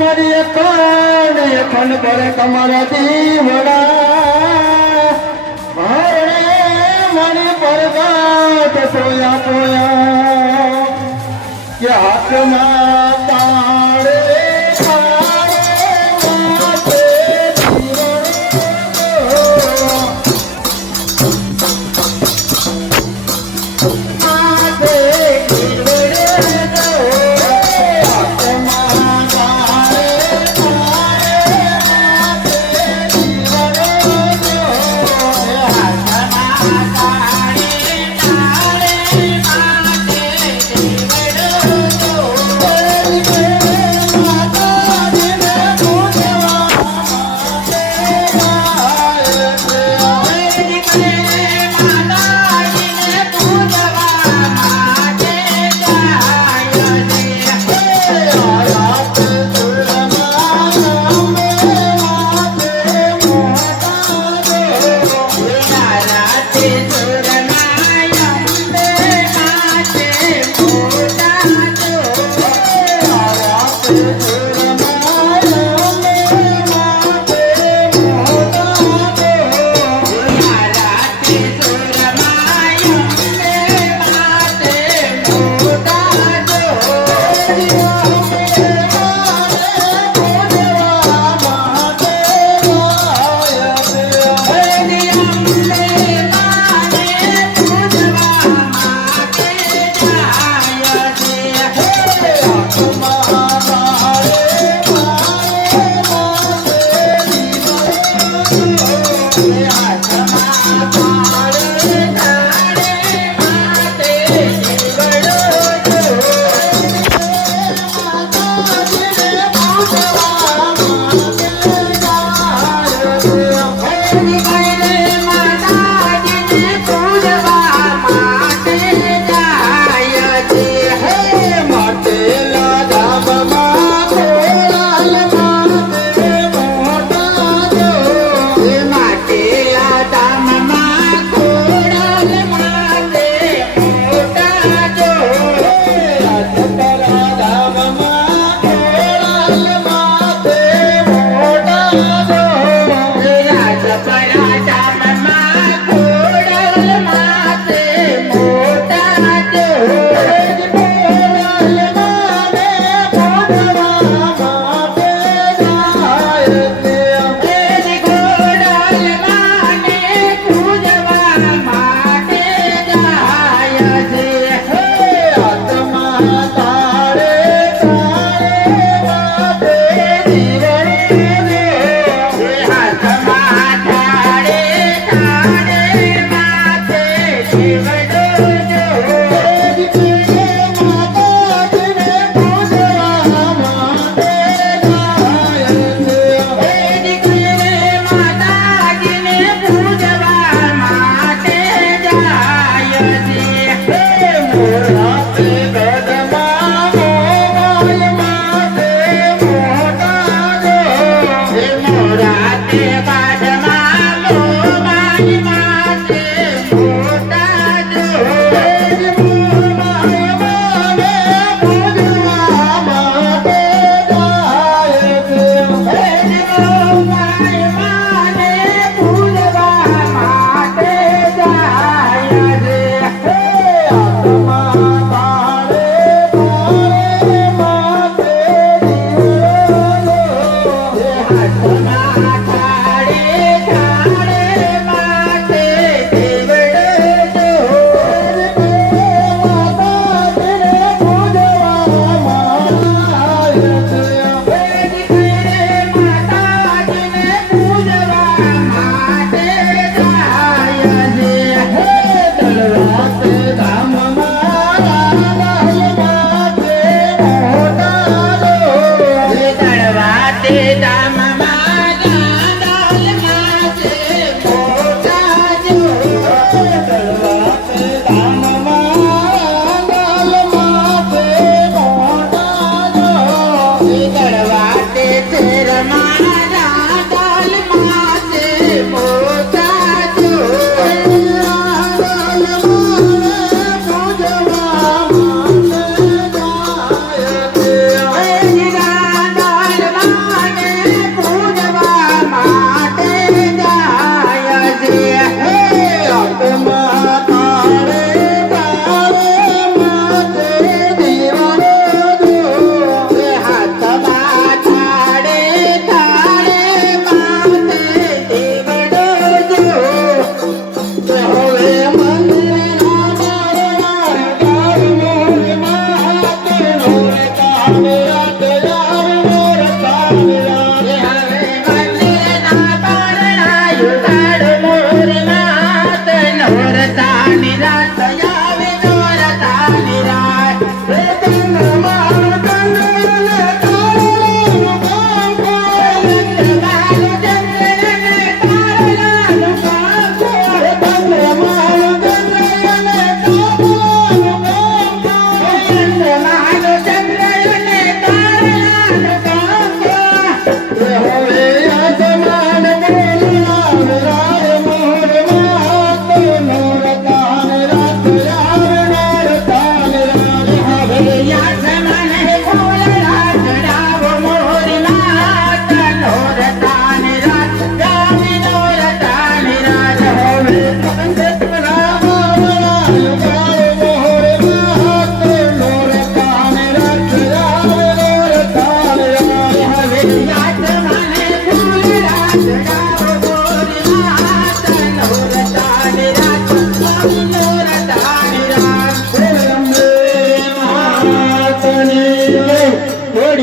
મારી અખંડ કરે તમારા દીવડા મારી પરગાટ સોયા પોયા કે હાથમાં તાળે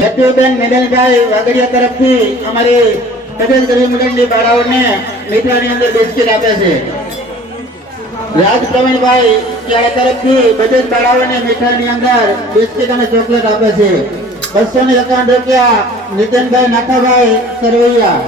હેતુબેન મિલનભાઈ વાગડિયા તરફથી અમારી તબિયત ગરીબ મંડળની બાળાઓને મીઠાની અંદર બિસ્કિટ આપે છે. રાજ પ્રવીણભાઈ ત્યાં તરફથી બધી બાળાઓને મીઠાની અંદર બિસ્કિટ અને ચોકલેટ આપે છે. 251 રૂપિયા નીતિનભાઈ નાથાભાઈ સરવૈયા.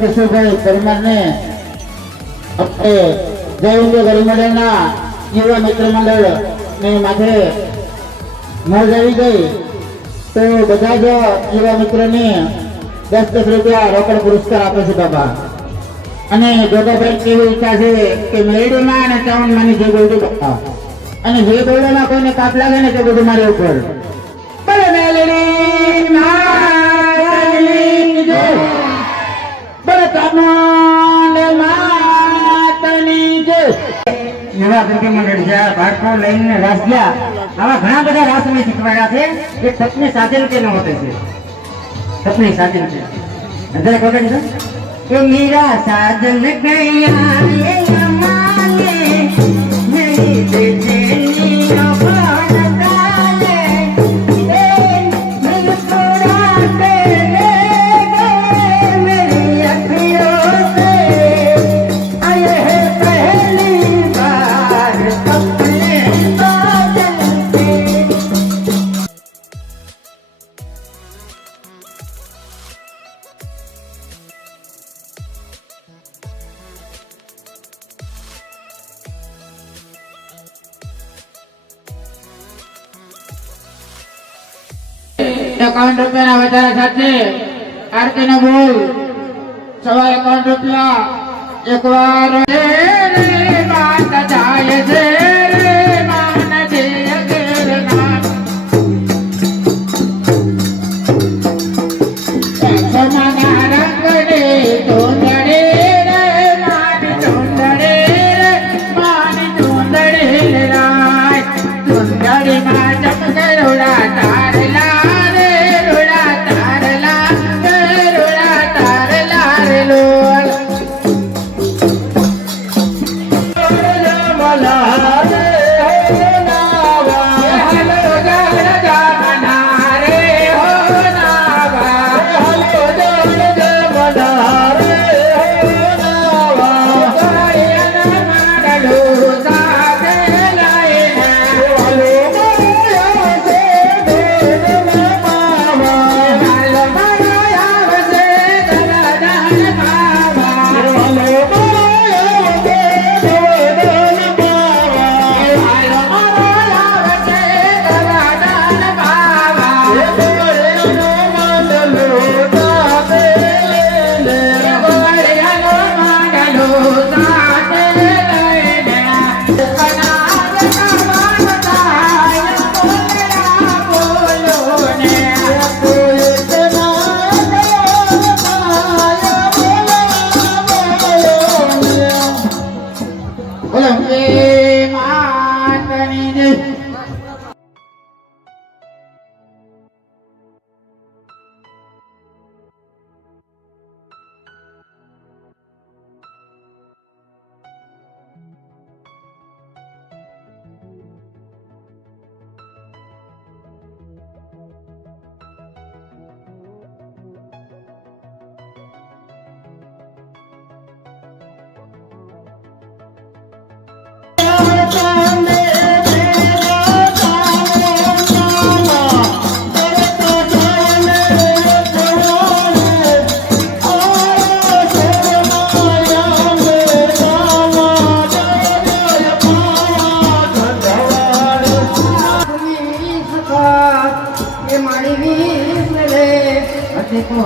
કિશોરભાઈ પરમારને આપણે જય હિન્દ ગરીબ મંડળના યુવા મિત્ર મંડળ ને માથે મોજ આવી ગઈ તો બધા જ યુવા મિત્રોને 10-10 રૂપિયા રોકડ પુરસ્કાર આપે છે બાબા. અને જોગાભાઈ કેવી ઈચ્છા છે કે મેળીમાં અને ચાવણમાંની જે બોલતું બાપા અને જે બોલવામાં કોઈને કાપ લાગે ને તે બધું મારી ઉપર બોલે મેલડી માતની જય. યુવા ગરબી મંડળ છે બાળકો લઈને રાસ ગયા. આવા ઘણા બધા રાસ મેં શીખવાડ્યા છે કે સપને સાધન કે ન હોતે છે. સપને સાધન છે જરા ખબર છે કે મેરા સાધન કયા ये माने नहीं देते नीरो भारताले ए मेरे थोड़ा तेरे मेरी अखियों से आए हैं पहली बार अपने बादल से. ₹51 વધારા સાથે આરતી નો બોલ ₹51 એક વાર માત જાય છે માન દે ગેરના સમાના રંગડે તોંદડે રે માન તોંદડે રે માન તોંદડે રાય તોંદડે માં ચમકે રોડા તારલા la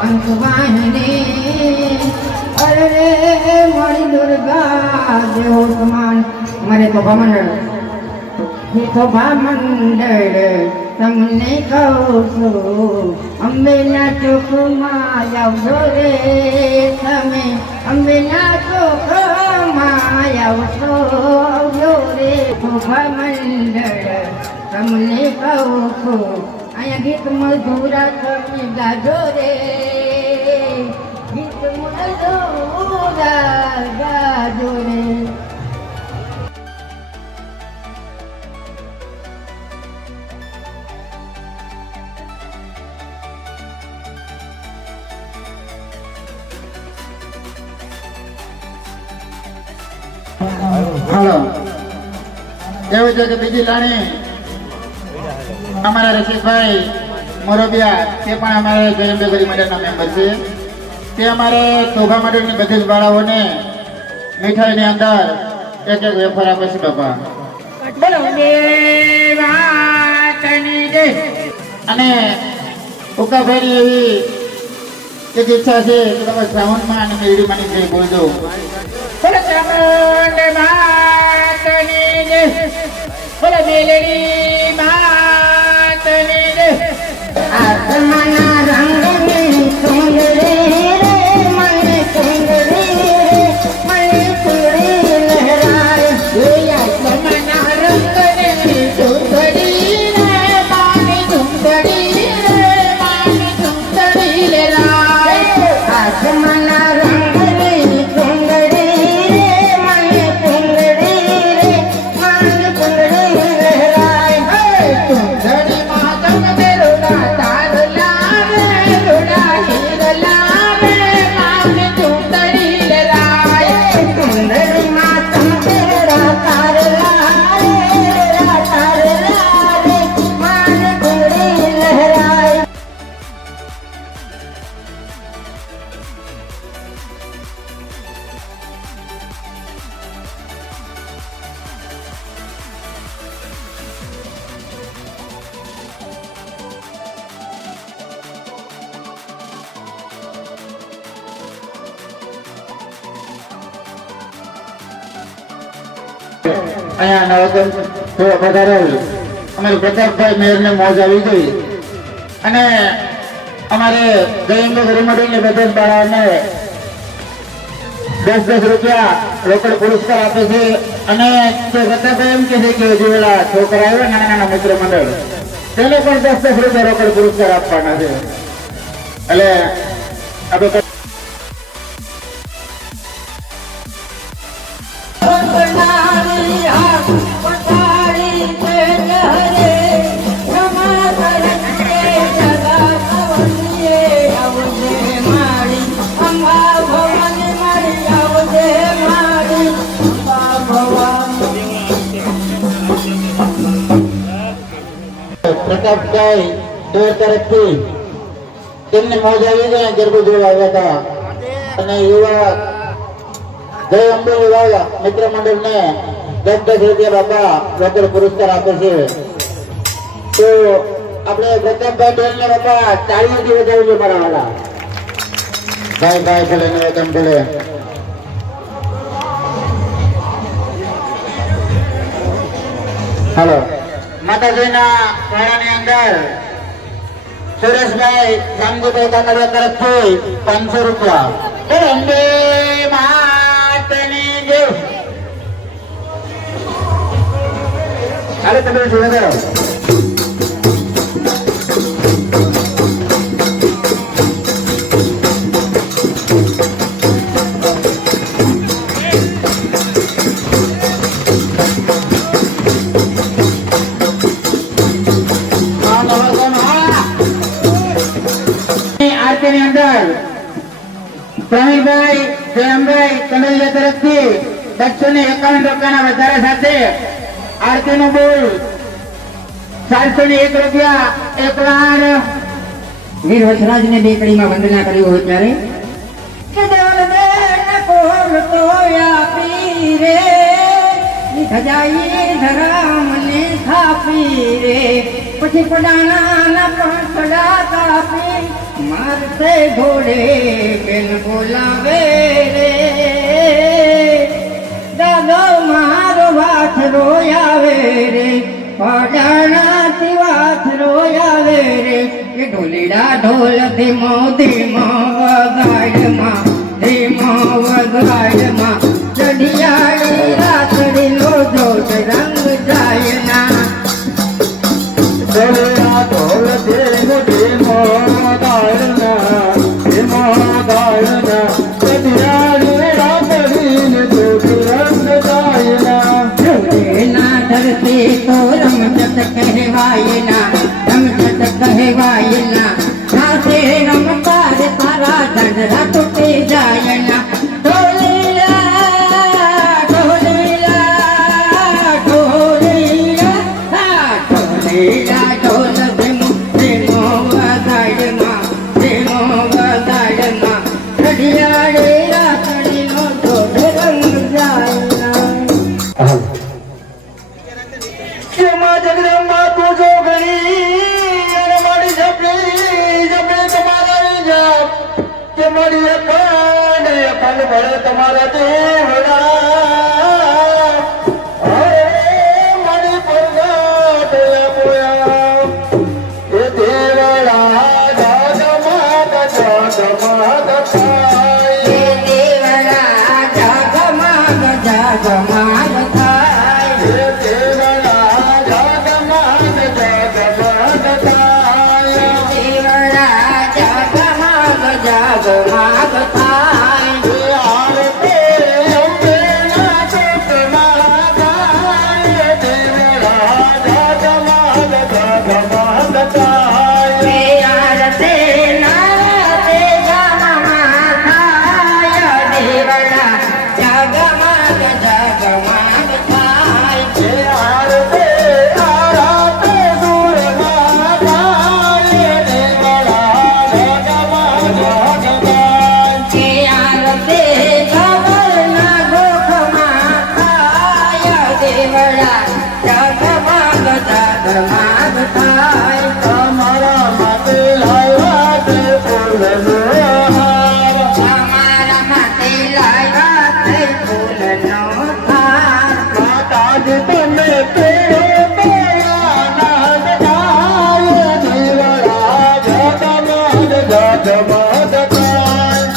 અંકવાહિને અરે રે મારી દુર્ગા દેવો સમાન મારે તો ભમંડળ શોભા મંડળ તમને કહું છું અંબેના ચોકમાં આવજો રે તમે અંબેના ચોકમાં આવજો રે શોભા મંડળ તમને કહું છું અહીંયા ગીત મધુરા તમે ગાજો રે ગીત મધુરા ગાજો રે. હાલો એવું છે કે બીજી લાણી અમારા રશીદભાઈ મોરબિયા તે પણ અમારા જયંબે ગરી મંડળના મેમ્બર છે. તે અમારે શોભા મંડળની બધી જ બાળાઓને મીઠાઈની અંદર એક એક વેફર આપે છે બાપા. અને ઉકાભાઈની એવી એક ઈચ્છા છે કે તમે શ્રાવણમાં અને મેળીમાંની જઈ બોલજો. આત્માના રંગને સુંદરે રે મને સુંદરે રે મને સુંદરી લહેરાય આત્માના રંગને સુંદરી રે માની સુંદરી રે માની સુંદરી લહેરાય આત્માના રંગને સુંદરી રે મને સુંદરી રે માની સુંદરી લહેરાય સુંદરી માતા અહીંયા નવતન પધારેલ અમારે પ્રતાપભાઈ મેયરને મોજ આવી ગઈ અને અમારે જયંબે ગરી મંડળની બધા જ બાળાઓને 10-10 રૂપિયા રોકડ પુરસ્કાર આપે છે. અને તે પ્રતાપભાઈ એમ કહે છે કે હજુ પેલા છોકરા આવ્યા નાના નાના મિત્ર મંડળ તેને પણ 10-10 રૂપિયા રોકડ પુરસ્કાર આપવાના છે. એટલે આપણે પ્રતાપભાઈ દોર તરફથી તેમને મોજ આવી ગઈ ગરબો જોવા આવ્યા હતા અને યુવા જય અંબે યુવા મિત્ર મંડળને 10-10 રૂપિયા બાપા રોકડ પુરસ્કાર આપે છે. તો આપણે પ્રતાપભાઈ ડોલને બાપા તાળીઓથી વધાવી લે મારા વાળા ભાઈ ભાઈ ભલે ને કેમ ભલે. હાલો માતાજીના વાળાની અંદર સુરેશભાઈ રામજીભાઈ કાકડિયા તરફથી 500 રૂપિયા. અંબે માતની જય. હાલે તમે જોડે કરો. આરતીની અંદર પ્રવીણભાઈ જયમભાઈ કનૈયા તરફથી 251 રૂપિયાના વધારા સાથે આરતીનું બોલ 401 રૂપિયા. એકવાર વીર વસરાજને બેકડીમાં વંદના કરી હોય ત્યારે પછી પડાણા પાંચડા કાપી મારતે ઘોડે બેન બોલાવે રે દાદો મારો વાથ રોયાવે રે પાડાણાથી વાથ રોયાવે રે કે ઢોલીડા ઢોલ ધીમો ધીમો વગાડમાં ધીમો વગાડમાં ચઢિયાળી રાતડીનો જોત રંગ જાયના ઢોલિયા ઢોલ ધીમો ધીમો ગાયના ધીમો ગાયના ચઢિયાળી રાતડીને જોત રંગ જાયના ના ધરતી તો રમજત કહેવાયના રમજત કહેવાયના સાથે રમતા રે તારા દંડરા તૂટી જાયના ઢોલીલા ઢોલીલા ઢોલીલા ઢોલીલા ઢોલ ધીમો ધીમો વગાડમાં ધીમો વગાડમાં ઘડિયાળે રાતડીનો ઢોલ રંગ જાયના કે માં જગદંબા તું જો ગણી અને મારી જપડી જપડી તમારા જપ કે મારી અખંડ ભળે તમારા દેવડા અરે મારી પરગટ પોયા એ દેવડા જગમગ જગમગ થાય એ દેવડા જગમગ જગમગ થાય એ દેવડા જગમગ જગમગ થાય દેવડા જગમગ જગમગ થાય એ આરતે અંબેના ચેતમાં ગાય દેવડા જગમગ જગમગ થાય એ આરતે નારતે ગમમાં થાય દેવડા જગમગ જગમગ થાય એ આરતે આરતે સુરમાં ગાય દેવડા જગમગ જગમગ એ આરતે ગમના ગોખમાં થાય દેવડા જગમગ જગમગ થાય તમારા માટે લાવ્યા તે ફૂલનો હાર અમારા માટે લાવ્યા તે ફૂલનો હાર માતાજી તમે કેળો આનંદ થાય દેવડા જગમગ જગમગ થાય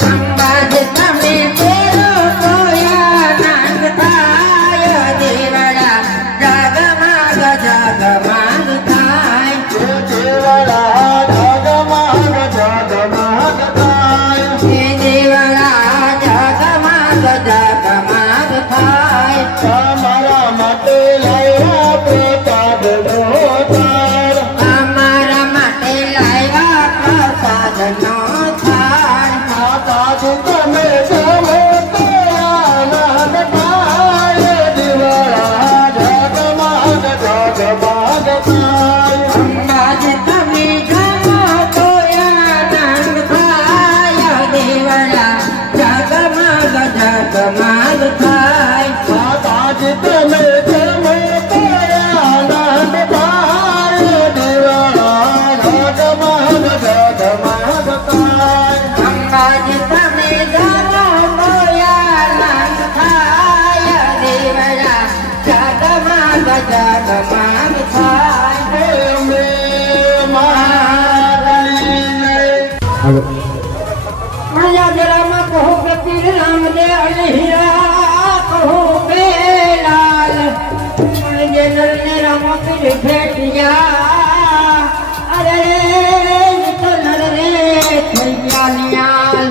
અંબાજી તમે તેરો કોયા નંદ થાય દેવડા જગમગ જગમગ થાય એ દેવડા જગમગ જગમગ થાય એ દેવડા જગમગ જગમગ થાય તમારા માટે લાવ્યા પ્રસાદનો તાર અમારા માટે લાવ્યા પ્રસાદનો થાળ માતાજી તમે જમો તો આનંદ થાય દેવડા જગમગ જગમગ થાય અંબાજી તમે જમો તો આનંદ થાય દેવડા જગમગ જગમગ થાય માતાજી તમે જમો તો આનંદ થાય દેવડા જગમગ જગમગ થાય અંબાજી તમે જમો તો આનંદ થાય દેવડા જગમગ જગમગ થાય અમે મારી અણ્યા જરામાં કહો કે પીર રામદે અણહિરા કહો કે લાલ અણજે નરને રામ પીર ભેટિયા અરે રે તો નર રે થઈ ગયા નિયાલ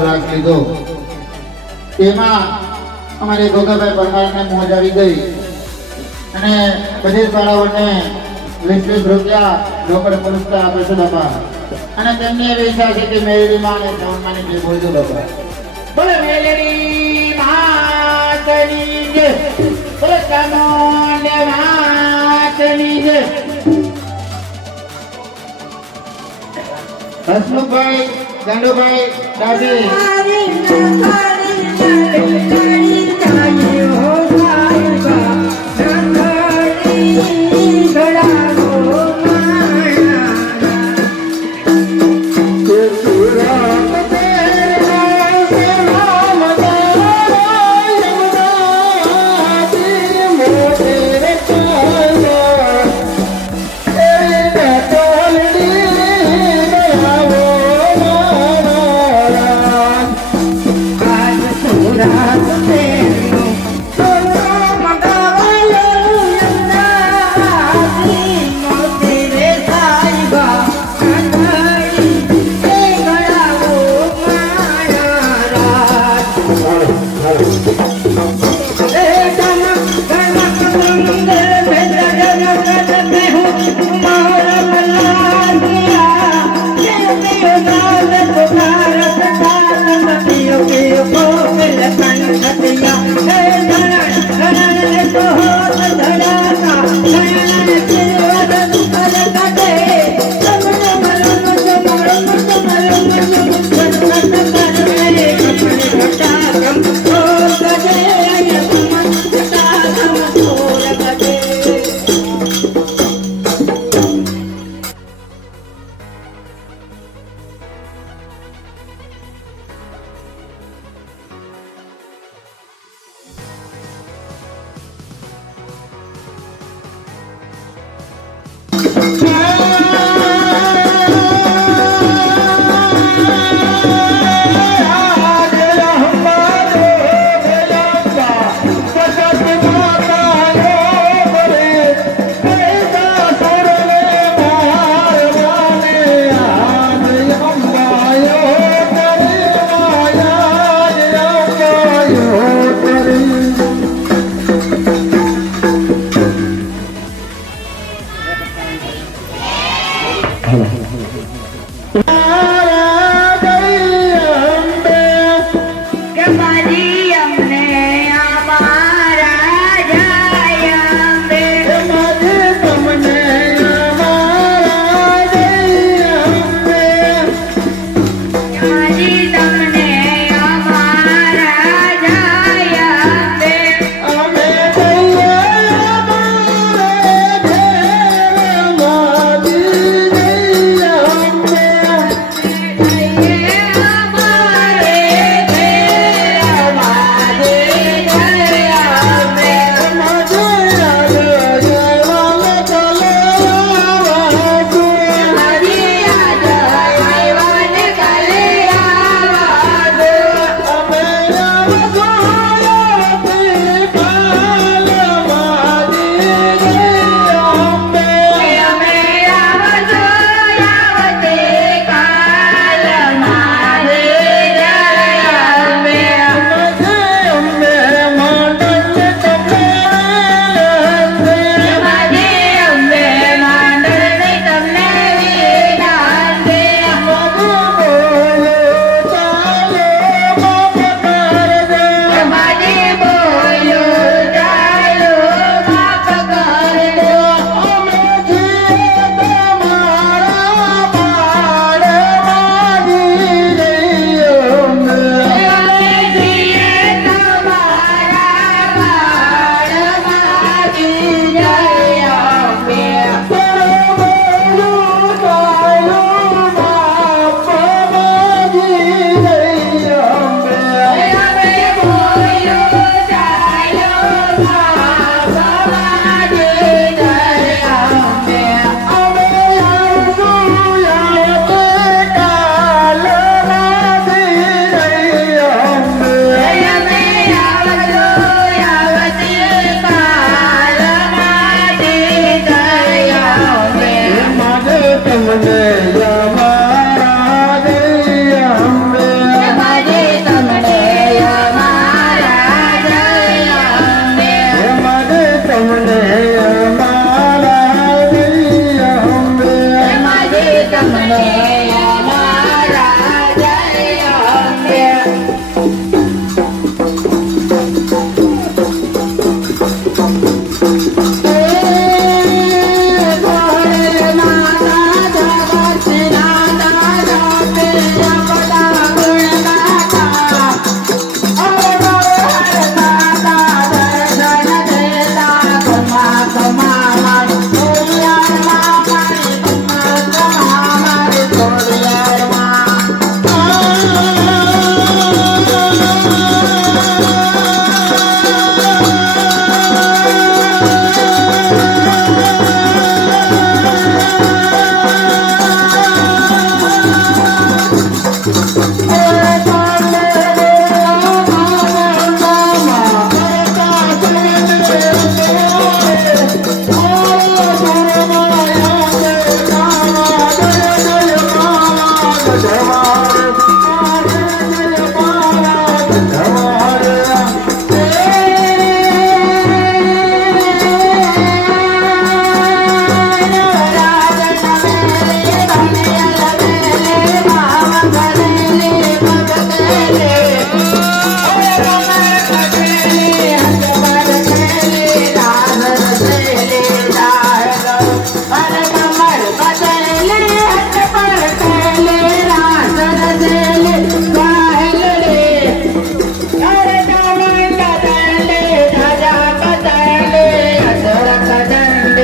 રાસ લીધો તેમાં અમારે ગોગાભાઈ પરમારને મોજ આવી ગઈ અને બધી શાળાઓને 20 રૂપિયા રોકડ પુરસ્કાર આપે છે બાપા અને તેમની એવી ઈચ્છા છે કે મેલડીમાં અને શ્રવણમાંની જે બોલજો બાપા બોલે મેલડી માતની જય બોલે ચામુંડ માતની જય હસમુખભાઈ ગાંડુભાઈ ડાભી રાત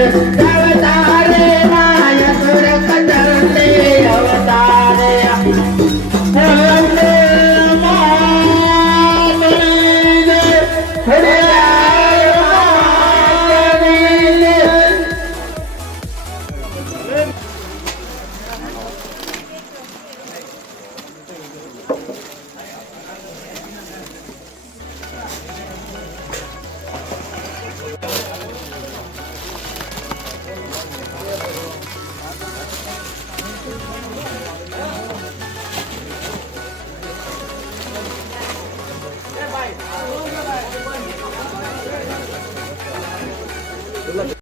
જય